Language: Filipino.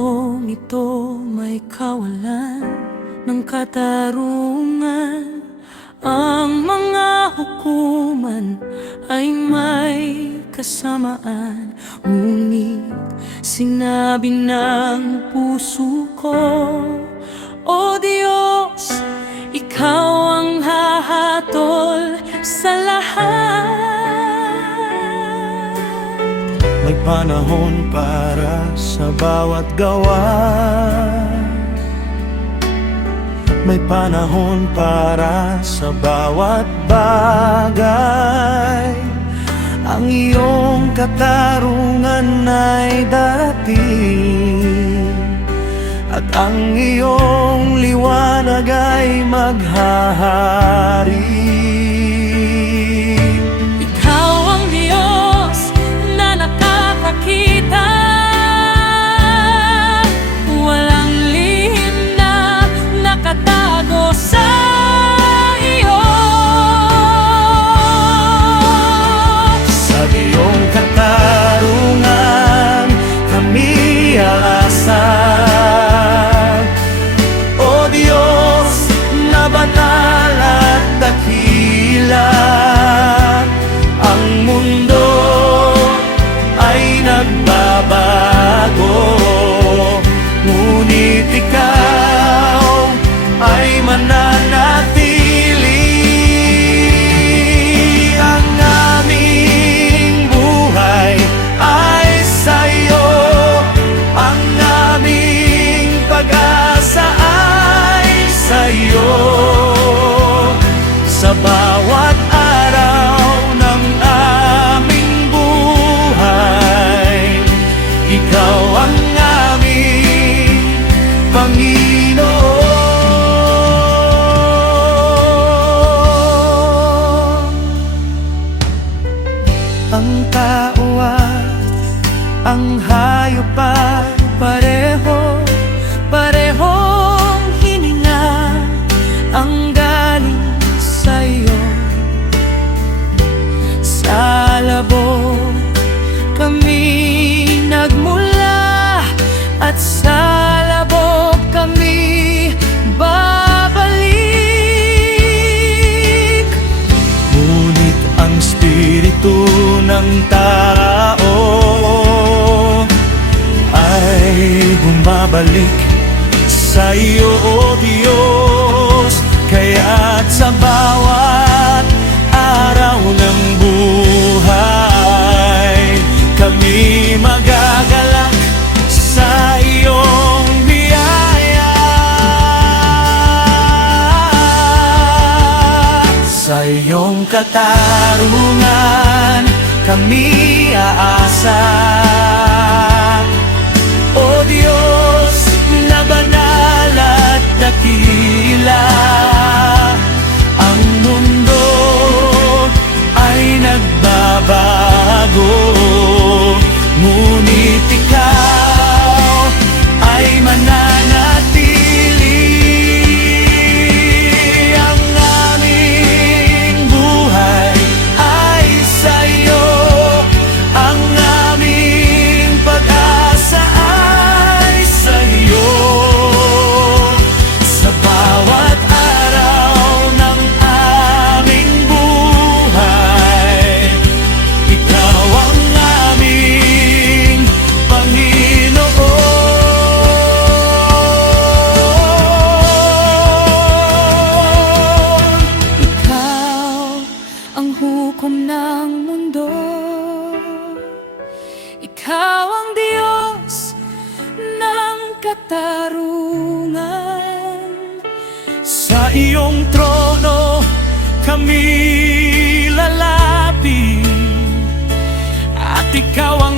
mundong ito may kawalan ng katarungan. Ang mga hukuman ay may kasamaan, ngunit sinabi ng puso ko, O Diyos, Ikaw ang hahatol sa lahat. May panahon para sa bawat gawa, may panahon para sa bawat bagay. Ang iyong katarungan ay darating, at ang iyong liwanag ay maghahari. Ikaw ang Diyos na nakakakita, walang lihim na nakatago sa iyo. Sa iyong katarungan kami aasa, O Diyos na banal at dakila. Ang mundo ay nagbabago, ngunit Ikaw ay mananatili. Ang aming buhay ay sa iyo, ang aming pag-asa ay sa iyo. Sa bawat araw ng aming buhay, Ikaw ang aming Panginoon. Ang tao at ang hayop ay parehong hininga ang galing sa iyo. Sa labog kami nagmula, at sa labog kami babalik. Ngunit ang espiritu ng tao ay bumabalik sa iyo, O Diyos. Kaya't sa bawat araw ng buhay, kami magagalak sa iyong biyaya. Sa iyong katarungan kami aasa, O Diyos na banal at dakila. Ang mundo ay nagbabago, ngunit Ikaw ay mananatili. Ang aming buhay ay sa iyo, ang aming pag-asa ay sa iyo. Sa bawat araw ng aming buhay, Ikaw ang aming Panginoon. Ikaw ang hukom ng mundo, Ikaw ang Diyos ng katarungan. Sa iyong trono kami lalapit, at Ikaw ang